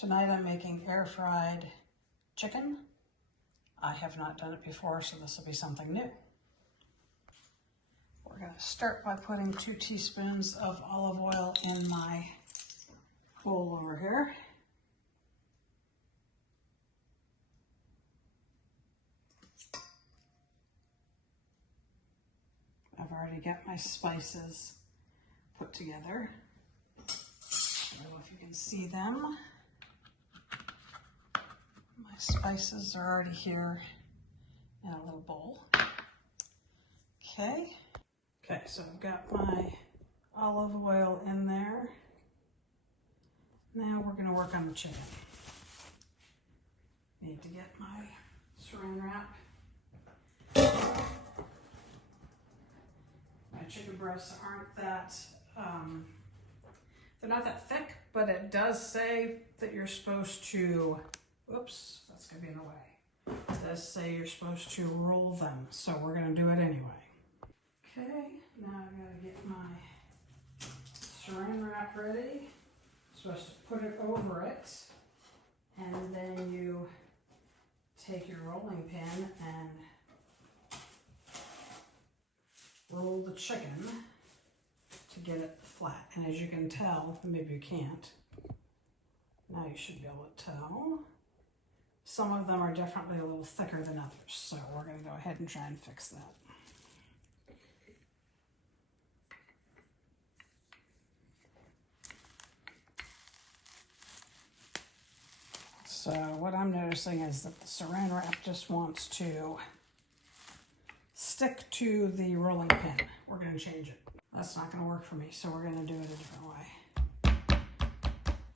Tonight I'm making air-fried chicken. I have not done it before, so this will be something new. We're going to start by putting 2 teaspoons of olive oil in my bowl over here. I've already got my spices put together. I don't know if you can see them. My spices are already here in a little bowl. Okay, so I've got my olive oil in there. Now we're going to work on the chicken. Need to get my saran wrap. My chicken breasts aren't that, they're not that thick, but it does say that you're supposed to, oops, that's going to be in the way. It does say you're supposed to roll them, so we're going to do it anyway. Okay, now I've got to get my saran wrap ready. I'm supposed to put it over it, and then you take your rolling pin and roll the chicken to get it flat. And as you can tell, maybe you can't, now you should be able to tell, some of them are definitely a little thicker than others, so we're going to go ahead and try and fix that. So what I'm noticing is that the saran wrap just wants to stick to the rolling pin. We're going to change it. That's not going to work for me, so we're going to do it a different way.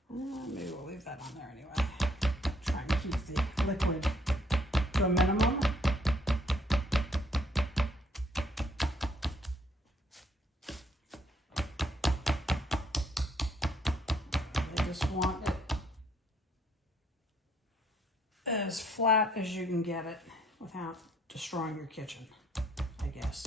Maybe we'll leave that on there anyway. Try and keep the liquid to a minimum. They just want it as flat as you can get it without destroying your kitchen, I guess.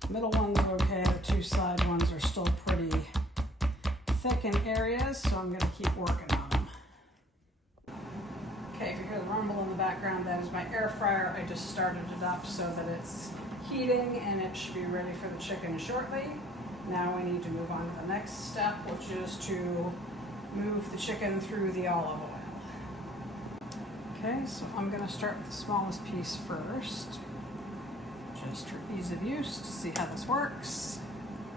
The middle ones are okay, the 2 side ones are still pretty thick in areas, so I'm going to keep working on them. Okay, if you hear the rumble in the background, that is my air fryer. I just started it up so that it's heating and it should be ready for the chicken shortly. Now we need to move on to the next step, which is to move the chicken through the olive oil. Okay, so I'm going to start with the smallest piece first, just for ease of use to see how this works.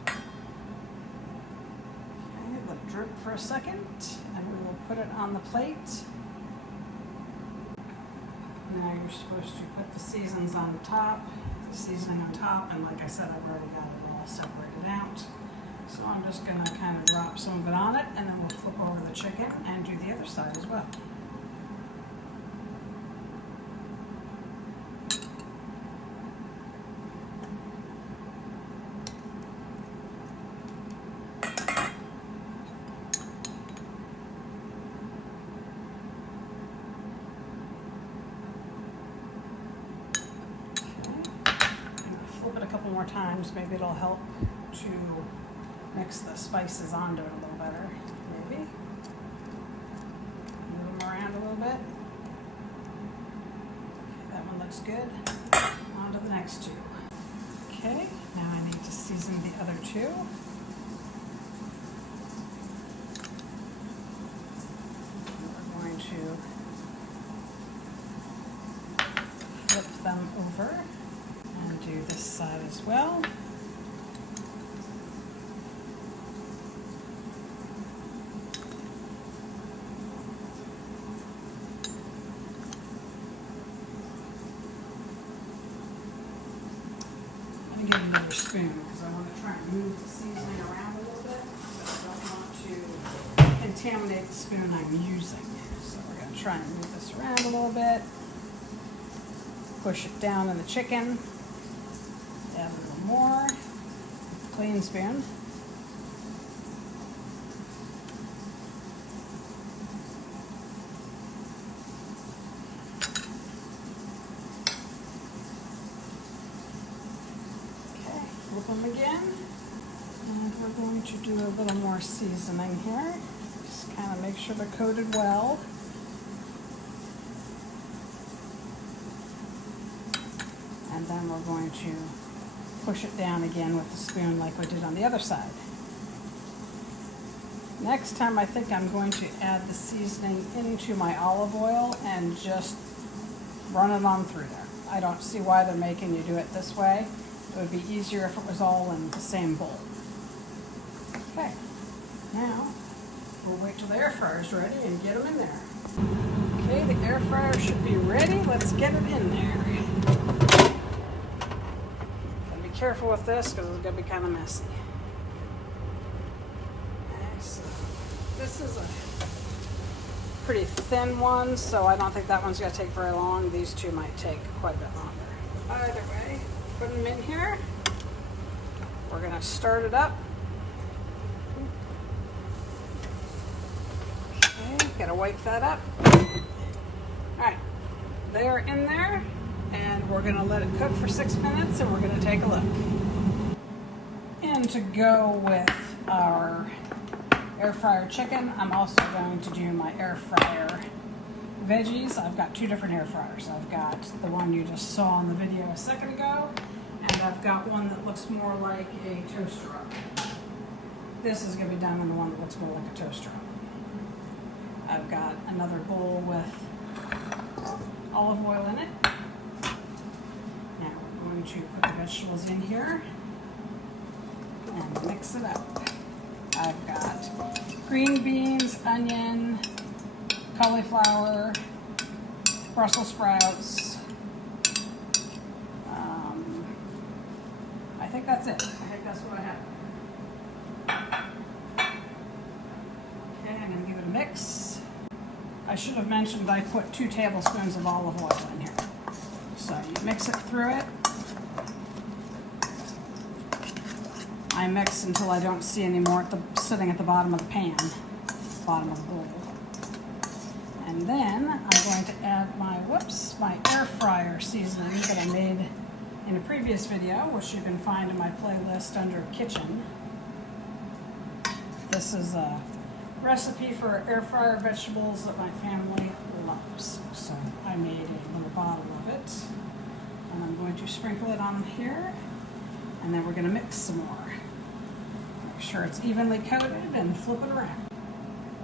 Okay, let it drip for a second, and we will put it on the plate. Now you're supposed to put the seasonings on top, and like I said, I've already got it all separated out. So I'm just going to kind of drop some of it on it, and then we'll flip over the chicken and do the other side as well. Flip it a couple more times, maybe it'll help to mix the spices onto it a little better, maybe. Move them around a little bit. Okay, that one looks good. On to the next 2. Okay, now I need to season the other 2. We're going to flip them over and do this side as well. I'm going to get another spoon because I want to try and move the seasoning around a little bit. So I don't want to contaminate the spoon I'm using. So we're going to try and move this around a little bit. Push it down in the chicken. Add a little more. Clean spoon. Flip them again. And we're going to do a little more seasoning here. Just kind of make sure they're coated well. And then we're going to push it down again with the spoon like we did on the other side. Next time I think I'm going to add the seasoning into my olive oil and just run it on through there. I don't see why they're making you do it this way. It would be easier if it was all in the same bowl. Okay, now we'll wait till the air fryer is ready and get them in there. Okay, the air fryer should be ready. Let's get it in there. Gotta be careful with this because it's gonna be kind of messy. Okay, so this is a pretty thin one, so I don't think that one's gonna take very long. These two might take quite a bit longer. Either way, put them in here. We're gonna start it up. Okay, gotta wipe that up. All right, they're in there, and we're gonna let it cook for 6 minutes, and we're gonna take a look. And to go with our air fryer chicken, I'm also going to do my air fryer veggies. I've got two different air fryers. I've got the one you just saw in the video a second ago, and I've got one that looks more like a toaster oven. This is going to be done in the one that looks more like a toaster oven. I've got another bowl with olive oil in it. Now we're going to put the vegetables in here and mix it up. I've got green beans, onion, cauliflower, Brussels sprouts. I think that's it. I think that's what I have. Okay, I'm going to give it a mix. I should have mentioned I put 2 tablespoons of olive oil in here. So you mix it through it. I mix until I don't see any more sitting at the bottom of the pan, bottom of the bowl. And then I'm going to add my air fryer seasoning that I made in a previous video, which you can find in my playlist under kitchen. This is a recipe for air fryer vegetables that my family loves. So I made a little bottle of it, and I'm going to sprinkle it on here, and then we're going to mix some more. Make sure it's evenly coated and flip it around.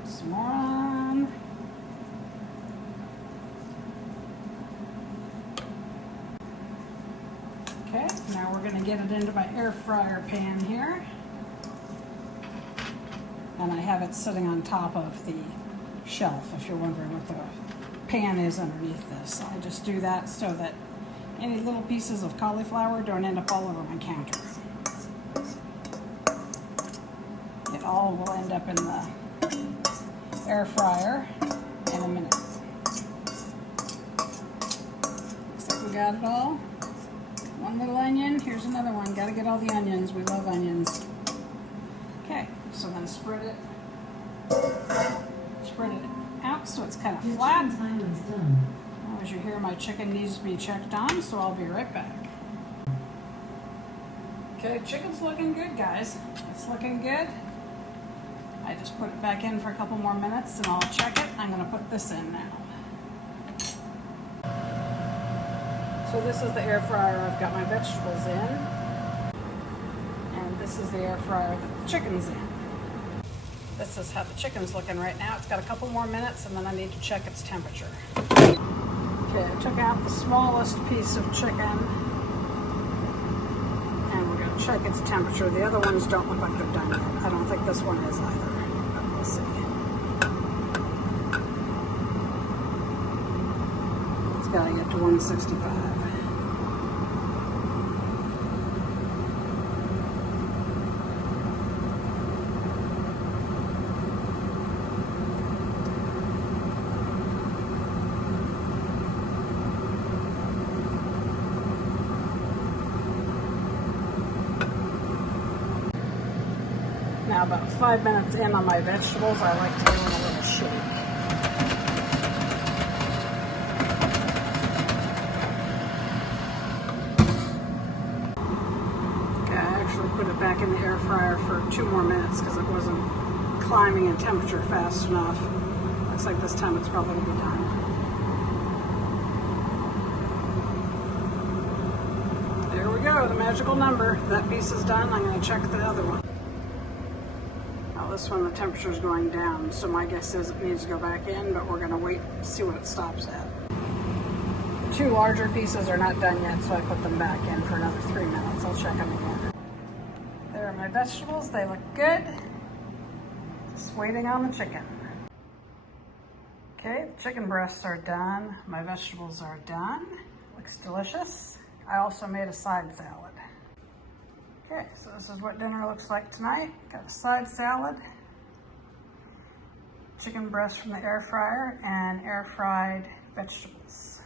Put some more on. Okay, now we're going to get it into my air fryer pan here. And I have it sitting on top of the shelf, if you're wondering what the pan is underneath this. I just do that so that any little pieces of cauliflower don't end up all over my counter. It all will end up in the air fryer in a minute. Looks like we got it all. One little onion, here's another one. Gotta get all the onions, we love onions. Okay, so then spread it out so it's kind of flat. As you hear, my chicken needs to be checked on, so I'll be right back. Okay, chicken's looking good, guys. It's looking good. I just put it back in for a couple more minutes and I'll check it. I'm gonna put this in now. So this is the air fryer I've got my vegetables in. And this is the air fryer that the chicken's in. This is how the chicken's looking right now. It's got a couple more minutes and then I need to check its temperature. Okay, I took out the smallest piece of chicken and we're going to check its temperature. The other ones don't look like they're done yet. I don't think this one is either, but we'll see. It's got to get to 165. Now about 5 minutes in on my vegetables, I like to give them a little shake. Okay, I actually put it back in the air fryer for 2 more minutes because it wasn't climbing in temperature fast enough. Looks like this time it's probably gonna be done. There we go, the magical number. That piece is done. I'm gonna check the other one. Now this one, the temperature's going down, so my guess is it needs to go back in, but we're gonna wait to see what it stops at. The 2 larger pieces are not done yet, so I put them back in for another 3 minutes. I'll check them again. There are my vegetables, they look good. Just waiting on the chicken. Okay, the chicken breasts are done. My vegetables are done. Looks delicious. I also made a side salad. Okay, so this is what dinner looks like tonight. Got a side salad, chicken breast from the air fryer, and air fried vegetables.